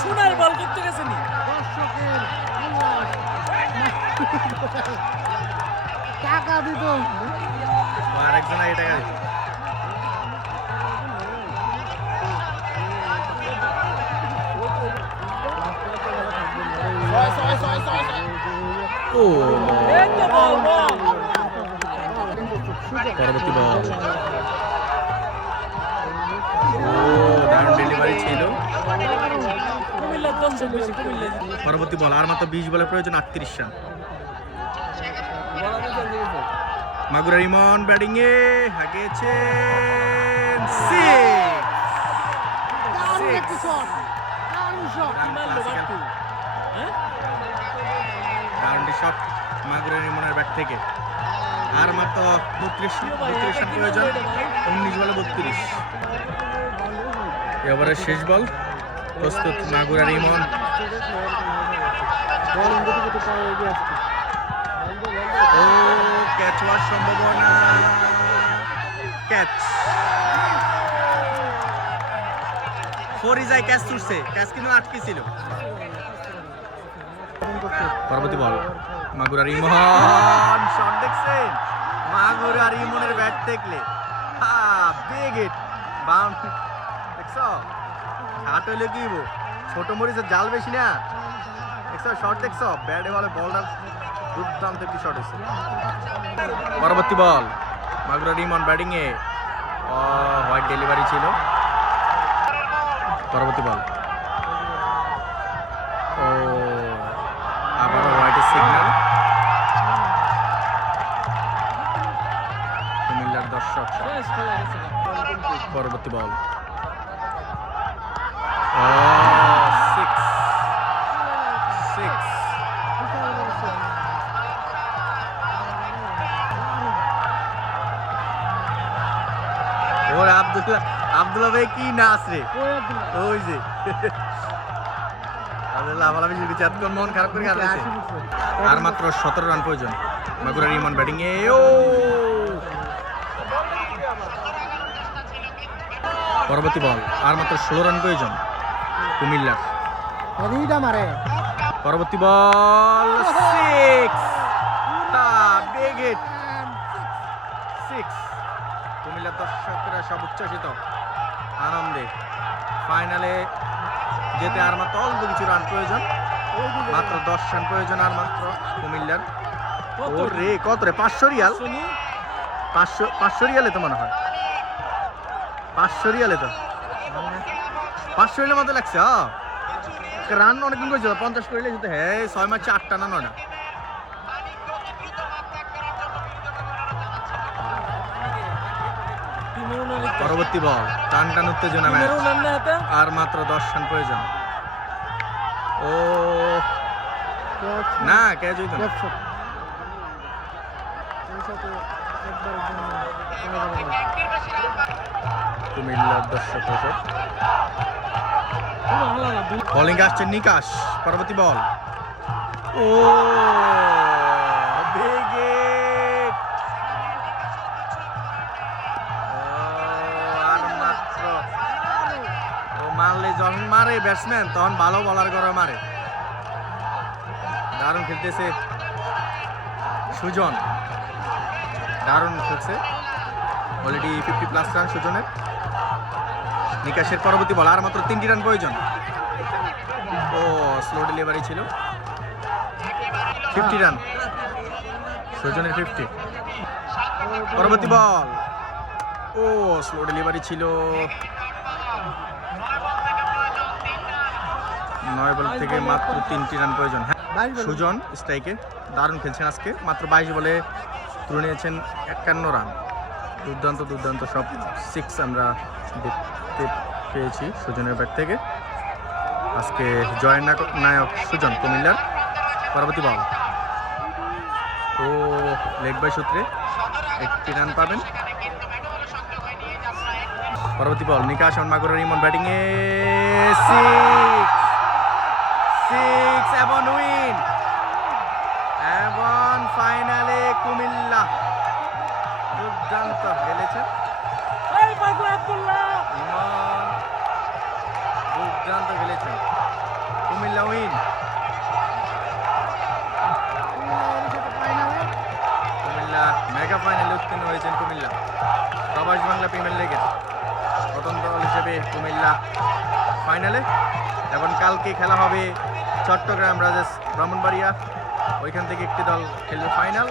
সোনার বল করতে গেছে নি টাকা দিত আরেকজন আগে টাকা দিত। পরবর্তী বল দারুণ ডেলিভারি ছিল। পরবর্তী বল আর মাত্র 20 বলের প্রয়োজন 38 রান। মাগুরা রিমন ব্যাটিং এ হাগেছেন দারুণ শট মাগুরা রিমনের ব্যাট থেকে। আর মাত্র 32 রান প্রয়োজন 19 বলে 32। এবারে শেষ বল প্রস্তুত মাগুরা রিমন। ও ক্যাচ হওয়ার সম্ভাবনা, ক্যাচ ফরিজাই ক্যাচ তুলছে, ক্যাচ কিন্তু আটকে ছিল। পরবর্তী বল মাগুরা রিমন শট দেখছেন, মাগুরা রিমনের ব্যাট দেখলে বিগ হিট বাউন্ডারি দেখছো, হাট হইলে কি ছোট মরিচের জাল বেশি না, দেখছো শট দেখছো ব্যাটে বলে বলটা দুর্দান্ত একটি শট হয়েছে। পরবর্তী বল মাগুরা রিমন ব্যাটিং এ হোয়াইট ডেলিভারি ছিল। পরবর্তী বল ও আবারও হোয়াইটের সিগন্যাল। কুমিল্লার দর্শক। পরবর্তী বল আব্দুল্লাহ ভাই কি নাচ রে, ওই যে মন খারাপ করে আর মাত্র 17 রান প্রয়োজন মাগুরা রিমন ব্যাটিং এ। পরবর্তী বল আর মাত্র 16 রান প্রয়োজন কুমিল্লার। পরবর্তী বল কুমিল্লার দর্শকরা সব উচ্ছ্বসিত আনন্দে। ফাইনালে যেতে আর মাত্র অল্প কিছু রান প্রয়োজন, মাত্র 10 রান প্রয়োজন আর মাত্র কুমিল্লার। ওরে কত রে 500 রিয়াল, 500 রিয়ালে তো মনে হয়, 500 রিয়ালে তো 500 রিয়ালের মতো লাগছে। রান অনেকদিন করেছিল 50 করে যেতে, হ্যাঁ 6 ম্যাচে 8টা না 9টা। পরবর্তী বল টান টান উত্তেজনা ম্যাচ, আর মাত্র 10 রান প্রয়োজন। ও না ক্যাচ হইতো না। কুমিল্লার দর্শক বোলিং আসছে নিকাশ। পরবর্তী বল ও মারলে যখন মারে ব্যাটসম্যান তখন ভালো বলার করে মারে। দারুণ খেলতেছে সুজন, দারুণ খেলছে, অলরেডি 50+ রান সুজনের। নিকাশের পরবর্তী বল আর মাত্র 3টি রান প্রয়োজন। ও স্লো ডেলিভারি ছিল, 50 রান সুজনের 50। পরবর্তী বল ও স্লো ডেলিভারি ছিল, 9 বল থেকে মাত্র 3টি রান প্রয়োজন। সুজন স্ট্রাইকে দারুণ খেলছেন আজকে, মাত্র 22 বলে তুলে নিয়েছেন 51 রান। দুর্দান্ত সব 6 আমরা দেখতে পেয়েছি সুজনের ব্যাট থেকে। আজকে জয়ের নায়ক সুজন কুমিল্লার। পরবর্তী বল ও লেগ বাই সূত্রে 1টি রান পাবেন। পরবর্তী বল নিকাশ মাগুরের ইমন ব্যাটিং এ 6 এবং উইন এবং ফাইনালে কুমিল্লা দুর্দান্ত খেলেছে এই মাগুর আব্দুল্লাহ ইমন দুর্দান্ত খেলেছে কুমিল্লা উইন কুমিল্লা মেগা ফাইনালে উত্তীর্ণ হয়েছেন কুমিল্লা প্রবাস বাংলা প্রিমিয়ার লিগের প্রথম দল হিসেবে কুমিল্লা ফাইনালে এবং কালকে খেলা হবে চট্টগ্রাম রাজেশ ব্রাহ্মণবাড়িয়া ওইখান থেকে একটি দল খেলবে ফাইনাল